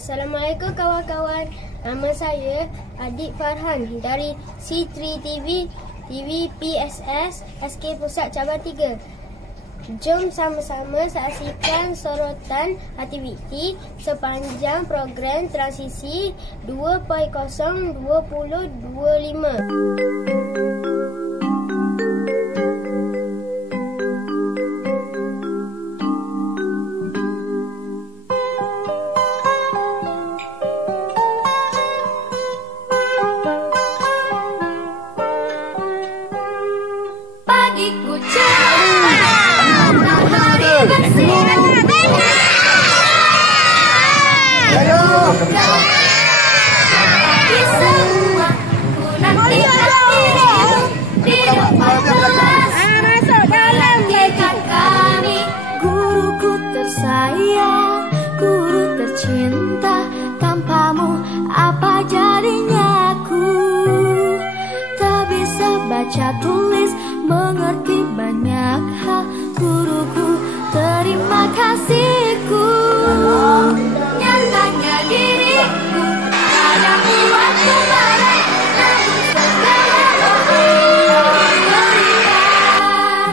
Assalamualaikum kawan-kawan. Nama saya Adik Farhan dari C3 TV PSS SK Pusat Cabang 3. Jom sama-sama saksikan sorotan aktiviti sepanjang program transisi 2.0-2025. Pagiku cerah, matahari bersinar. Pagi semua, ku nantikan dirimu di depan kelas. Menantikan kami. Guruku tersayang, guru tercinta, tanpamu apa jadinya aku? Tak bisa baca tulis, mengerti banyak hal. Guruku, terima kasihku. Nyatanya diriku kadang buat kembali, namun segala doa berikan.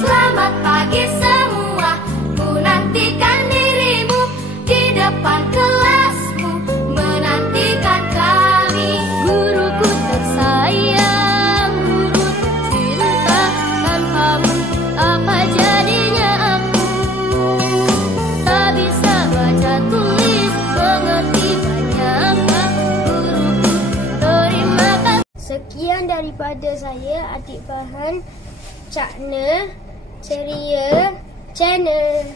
Selamat pagi semua, ku nantikan dirimu di depan kelasmu, menantikan kami. Guruku tersayang, guru tercinta, tanpamu apa jadinya aku? Tak bisa baca tulis, mengerti banyak hal. Guruku, terima kasih. Sekian daripada saya, Adik Farhan, Cakna Ceria Channel.